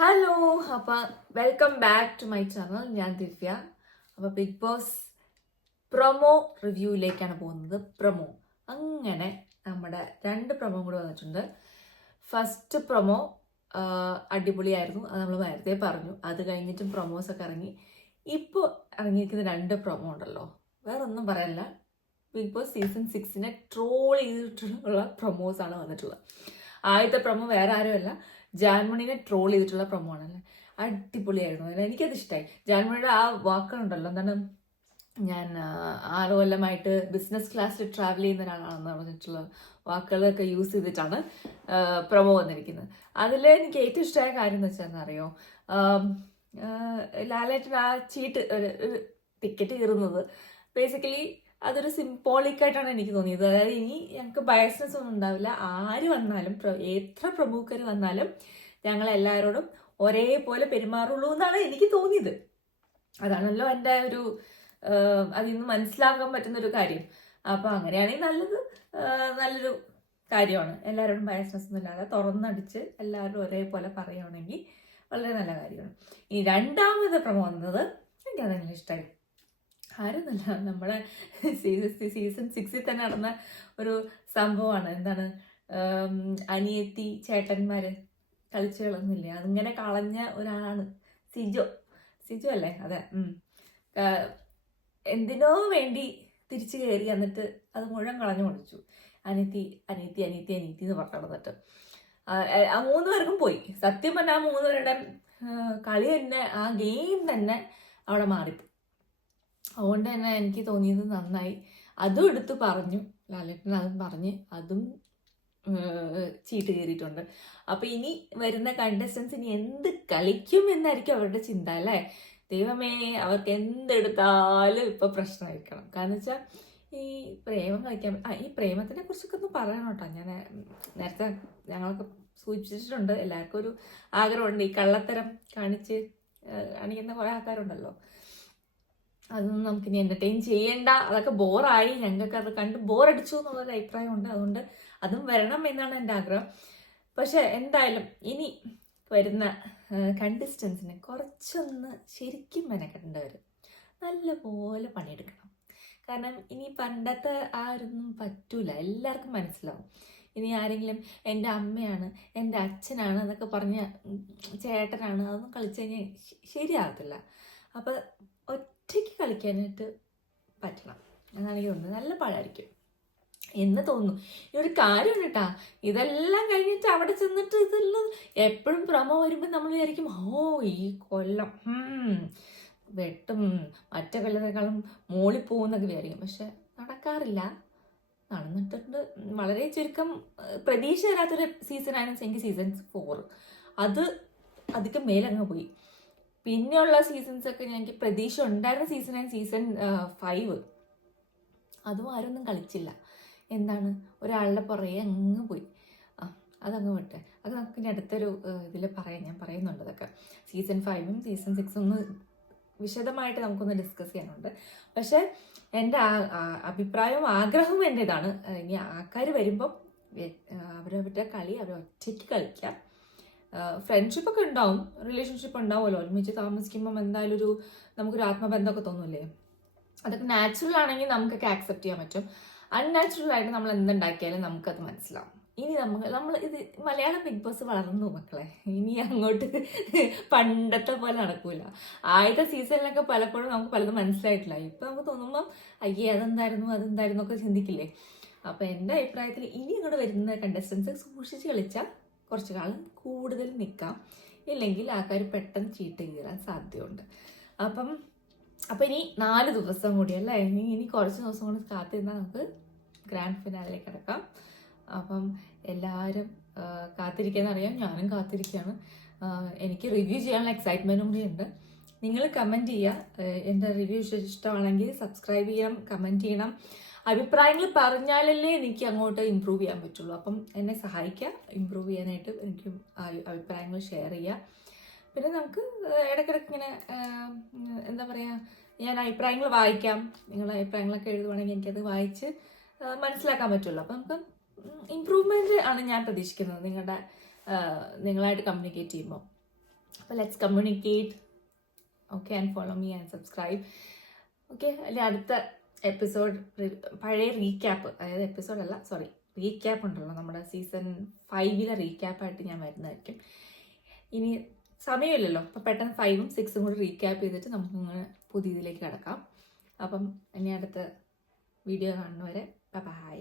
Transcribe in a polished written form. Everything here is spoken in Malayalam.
ഹലോ, അപ്പം welcome back to my channel. ഞാൻ ദിവ്യ. അപ്പോൾ ബിഗ് ബോസ് പ്രൊമോ റിവ്യൂയിലേക്കാണ് പോകുന്നത്. അങ്ങനെ നമ്മുടെ 2 പ്രൊമോ കൂടെ വന്നിട്ടുണ്ട്. ഫസ്റ്റ് പ്രൊമോ അടിപൊളിയായിരുന്നു, അത് നമ്മൾ നേരത്തെ പറഞ്ഞു. അത് കഴിഞ്ഞിട്ടും പ്രൊമോസൊക്കെ ഇറങ്ങി. ഇപ്പോൾ ഇറങ്ങിയിരിക്കുന്ന 2 പ്രൊമോ ഉണ്ടല്ലോ, വേറെ ഒന്നും പറയാനില്ല. ബിഗ് ബോസ് സീസൺ 6 ട്രോൾ ചെയ്തിട്ടുള്ള പ്രൊമോസാണ് വന്നിട്ടുള്ളത്. ആദ്യത്തെ പ്രൊമോ വേറെ ആരുമല്ല, ജാൻമണിനെ ട്രോൾ ചെയ്തിട്ടുള്ള പ്രൊമോ ആണല്ലേ. അടിപൊളിയായിരുന്നു. എനിക്കത് ഇഷ്ടമായി. ജാൻമണിയുടെ ആ വാക്കുകളുണ്ടല്ലോ, എന്താണ്, ഞാൻ 6 കൊല്ലമായിട്ട് ബിസിനസ് ക്ലാസ്സിൽ ട്രാവൽ ചെയ്യുന്ന ഒരാളാണെന്ന് പറഞ്ഞിട്ടുള്ള വാക്കുകളൊക്കെ യൂസ് ചെയ്തിട്ടാണ് പ്രൊമോ വന്നിരിക്കുന്നത്. അതിൽ എനിക്ക് ഏറ്റവും ഇഷ്ടമായ കാര്യം എന്ന് വെച്ചാൽ അറിയോ, ലാലേട്ടൻ ആ ചീട്ട് ടിക്കറ്റ് കീറുന്നത് ബേസിക്കലി അതൊരു സിംബോളിക്കായിട്ടാണ് എനിക്ക് തോന്നിയത്. അതായത് ഇനി ഞങ്ങൾക്ക് ബയസ്നെസ് ഒന്നും ഉണ്ടാവില്ല. ആര് വന്നാലും, എത്ര പ്രമുഖർ വന്നാലും ഞങ്ങൾ എല്ലാവരോടും ഒരേപോലെ പെരുമാറുള്ളൂ എന്നാണ് എനിക്ക് തോന്നിയത്. അതാണല്ലോ എൻ്റെ ഒരു അതിൽ നിന്ന് മനസ്സിലാക്കാൻ പറ്റുന്നൊരു കാര്യം. അപ്പം അങ്ങനെയാണെങ്കിൽ നല്ലൊരു കാര്യമാണ്. എല്ലാവരോടും ബയസ്നെസ് ഒന്നും ഇല്ലാതെ തുറന്നടിച്ച് എല്ലാവരും ഒരേപോലെ പറയുകയാണെങ്കിൽ വളരെ നല്ല കാര്യമാണ്. ഇനി രണ്ടാമത് പ്രമോ വന്നത് എനിക്കതങ്ങനെ ഇഷ്ടമായി. ആരൊന്നുമല്ല, നമ്മുടെ സീസൺ 6 തന്നെ നടന്ന ഒരു സംഭവമാണ്. എന്താണ്, അനിയത്തി ചേട്ടന്മാര് കളിച്ചു കളഞ്ഞില്ലേ, അതിങ്ങനെ കളഞ്ഞ ഒരാളാണ് സിജോ അല്ലേ, അതെ. എന്തിനോ വേണ്ടി തിരിച്ചു കയറി എന്നിട്ട് അത് മുഴുവൻ കളഞ്ഞു കൊടുത്തു. അനിയത്തി അനിയത്തി അനിയത്തി അനിയത്തി എന്ന് പറഞ്ഞു നടന്നിട്ട് ആ 3 പേർക്കും പോയി. സത്യം പറഞ്ഞാൽ ആ 3 പേരുടെ കളി തന്നെ, ആ ഗെയിം തന്നെ അവിടെ മാറിപ്പോയി. അതുകൊണ്ട് തന്നെ എനിക്ക് തോന്നിയത് നന്നായി. അതും എടുത്ത് പറഞ്ഞു, ലാലേട്ടൻ അതും പറഞ്ഞ് അതും ചീട്ട് കയറിയിട്ടുണ്ട്. അപ്പൊ ഇനി വരുന്ന കണ്ടസ്റ്റൻസ് ഇനി എന്ത് കളിക്കും എന്നായിരിക്കും അവരുടെ ചിന്ത അല്ലേ. ദൈവമേ, അവർക്ക് എന്തെടുത്താലും ഇപ്പൊ പ്രശ്നമായിരിക്കണം. കാരണം വെച്ചാൽ ഈ പ്രേമം കളിക്കാൻ, ഈ പ്രേമത്തിനെ കുറിച്ചൊക്കെ ഒന്ന് പറയണം കേട്ടോ. ഞാൻ നേരത്തെ ഞങ്ങളൊക്കെ സൂചിപ്പിച്ചിട്ടുണ്ട്, എല്ലാവർക്കും ഒരു ആഗ്രഹമുണ്ട്. ഈ കള്ളത്തരം കാണിക്കുന്ന കുറെ ആൾക്കാരുണ്ടല്ലോ, അതൊന്നും നമുക്കിനി എൻ്റർടൈൻ ചെയ്യേണ്ട, അതൊക്കെ ബോറായി, ഞങ്ങൾക്ക് അത് കണ്ട് ബോറടിച്ചു എന്നുള്ളൊരു അഭിപ്രായമുണ്ട്. അതുകൊണ്ട് അതും വരണം എന്നാണ് എൻ്റെ ആഗ്രഹം. പക്ഷെ എന്തായാലും ഇനി വരുന്ന കണ്ടസ്റ്റൻസിനെ കുറച്ചൊന്ന് ശരിക്കും മെനക്കെടേണ്ടവർ നല്ലപോലെ പണിയെടുക്കണം. കാരണം ഇനി പണ്ടത്തെ ആരൊന്നും പറ്റൂല, എല്ലാവർക്കും മനസ്സിലാവും. ഇനി ആരെങ്കിലും എൻ്റെ അമ്മയാണ്, എൻ്റെ അച്ഛനാണ് എന്നൊക്കെ പറഞ്ഞ ചേട്ടനാണ്, അതൊന്നും കളിച്ചു കഴിഞ്ഞാൽ ശരിയാകത്തില്ല. അപ്പം ഒറ്റയ്ക്ക് കളിക്കാനായിട്ട് പറ്റണം എന്നാണ് എനിക്ക് തോന്നുന്നത്. നല്ല പാടായിരിക്കും എന്ന് തോന്നുന്നു. ഈ ഒരു കാര്യമാണ് കേട്ടാ, ഇതെല്ലാം കഴിഞ്ഞിട്ട് അവിടെ ചെന്നിട്ട് ഇതെല്ലാം എപ്പോഴും പ്രൊമോ വരുമ്പോൾ നമ്മൾ വിചാരിക്കും, ഓ ഈ കൊല്ലം വെട്ടും മറ്റേ കൊല്ലത്തേക്കാളും മോളിൽ പോകുന്നൊക്കെ വിചാരിക്കും. പക്ഷെ നടക്കാറില്ല. നടന്നിട്ടുണ്ട്. വളരെ ചുരുക്കം പ്രതീക്ഷ തരാത്തൊരു സീസണായിരുന്നു എനിക്ക് സീസൺ 4. അത് അധികം മേലങ്ങ് പോയി. പിന്നെയുള്ള സീസൺസൊക്കെ എനിക്ക് പ്രതീക്ഷ ഉണ്ടായിരുന്ന സീസണാണ് സീസൺ 5. അതും ആരൊന്നും കളിച്ചില്ല. എന്താണ്, ഒരാളുടെ പുറകെ അങ്ങ് പോയി. അതങ്ങ് വിട്ടെ, അത് നമുക്ക് ഇനി അടുത്തൊരു ഇതിൽ ഞാൻ പറയുന്നുണ്ട് അതൊക്കെ. സീസൺ 5ഉം സീസൺ 6ഉം ഒന്ന് വിശദമായിട്ട് നമുക്കൊന്ന് ഡിസ്കസ് ചെയ്യാനുണ്ട്. പക്ഷെ എൻ്റെ അഭിപ്രായവും ആഗ്രഹവും എൻ്റെ ഇതാണ്, ഇനി ആൾക്കാർ വരുമ്പം അവരവരുടെ കളി അവർ ഒറ്റയ്ക്ക് കളിക്കാം. ഫ്രണ്ട്ഷിപ്പൊക്കെ ഉണ്ടാവും, റിലേഷൻഷിപ്പ് ഉണ്ടാവുമല്ലോ. ഒരുമിച്ച് താമസിക്കുമ്പം എന്തായാലും നമുക്കൊരു ആത്മബന്ധമൊക്കെ തോന്നില്ലേ. അതൊക്കെ നാച്ചുറൽ ആണെങ്കിൽ നമുക്കൊക്കെ ആക്സെപ്റ്റ് ചെയ്യാൻ പറ്റും. അൺനാച്ചുറൽ ആയിട്ട് നമ്മൾ എന്തുണ്ടാക്കിയാലും നമുക്കത് മനസ്സിലാവും. ഇനി നമ്മൾ ഇത് മലയാളം ബിഗ് ബോസ് വളർന്നു മക്കളെ. ഇനി അങ്ങോട്ട് പണ്ടത്തെ പോലെ നടക്കൂല. ആദ്യത്തെ സീസണിലൊക്കെ പലപ്പോഴും നമുക്ക് പലതും മനസ്സിലായിട്ടില്ല. ഇപ്പം നമുക്ക് തോന്നുമ്പം അയ്യേ അതെന്തായിരുന്നു ഒക്കെ ചിന്തിക്കില്ലേ. അപ്പം എൻ്റെ അഭിപ്രായത്തിൽ ഇനി അങ്ങോട്ട് വരുന്ന കണ്ടസ്റ്റൻസ് സൂക്ഷിച്ച് കളിച്ചാൽ കുറച്ച് കാലം കൂടുതൽ നിൽക്കാം. ഇല്ലെങ്കിൽ ആൾക്കാർ പെട്ടെന്ന് ചീട്ട് കീറാൻ സാധ്യതയുണ്ട്. അപ്പം ഇനി 4 ദിവസം കൂടിയല്ലേ, ഇനി കുറച്ച് ദിവസം കൊണ്ട് കാത്തിരുന്നാൽ നമുക്ക് ഗ്രാൻഡ് ഫിനാലിലേക്ക് കിടക്കാം. അപ്പം എല്ലാവരും കാത്തിരിക്കാനറിയാം, ഞാനും കാത്തിരിക്കുകയാണ്. എനിക്ക് റിവ്യൂ ചെയ്യാനുള്ള എക്സൈറ്റ്മെൻറ്റും കൂടി ഉണ്ട്. നിങ്ങൾ കമൻറ്റ് ചെയ്യുക. എൻ്റെ റിവ്യൂ ഇഷ്ടമാണെങ്കിൽ സബ്സ്ക്രൈബ് ചെയ്യണം, കമൻറ്റ് ചെയ്യണം. അഭിപ്രായങ്ങൾ പറഞ്ഞാലല്ലേ എനിക്ക് അങ്ങോട്ട് ഇമ്പ്രൂവ് ചെയ്യാൻ പറ്റുള്ളൂ. അപ്പം എന്നെ സഹായിക്കുക ഇമ്പ്രൂവ് ചെയ്യാനായിട്ട്. എനിക്ക് അഭിപ്രായങ്ങൾ ഷെയർ ചെയ്യുക. പിന്നെ നമുക്ക് ഇടയ്ക്കിടയ്ക്ക് ഇങ്ങനെ എന്താ പറയുക, ഞാൻ അഭിപ്രായങ്ങൾ വായിക്കാം. നിങ്ങളുടെ അഭിപ്രായങ്ങളൊക്കെ എഴുതുവാണെങ്കിൽ എനിക്കത് വായിച്ച് മനസ്സിലാക്കാൻ പറ്റുള്ളൂ. അപ്പം നമുക്ക് ഇമ്പ്രൂവ്മെൻറ്റ് ആണ് ഞാൻ പ്രതീക്ഷിക്കുന്നത് നിങ്ങളായിട്ട് കമ്മ്യൂണിക്കേറ്റ് ചെയ്യുമ്പോൾ. അപ്പോൾ let's communicate. Okay, and follow me and subscribe. Okay, അല്ലെ അടുത്ത എപ്പിസോഡ് പഴയ റീക്യാപ്പ്, അതായത് എപ്പിസോഡല്ല സോറി റീക്യാപ്പ് ഉണ്ടല്ലോ, നമ്മുടെ സീസൺ 5 റീക്യാപ്പായിട്ട് ഞാൻ വരുന്നതായിരിക്കും. ഇനി സമയമില്ലല്ലോ, അപ്പം പെട്ടെന്ന് 5ഉം 6ഉം കൂടി റീക്യാപ്പ് ചെയ്തിട്ട് നമുക്കിങ്ങനെ പുതിയതിലേക്ക് കിടക്കാം. അപ്പം ഇനി അടുത്ത വീഡിയോ കാണുന്നവരെ ബൈ.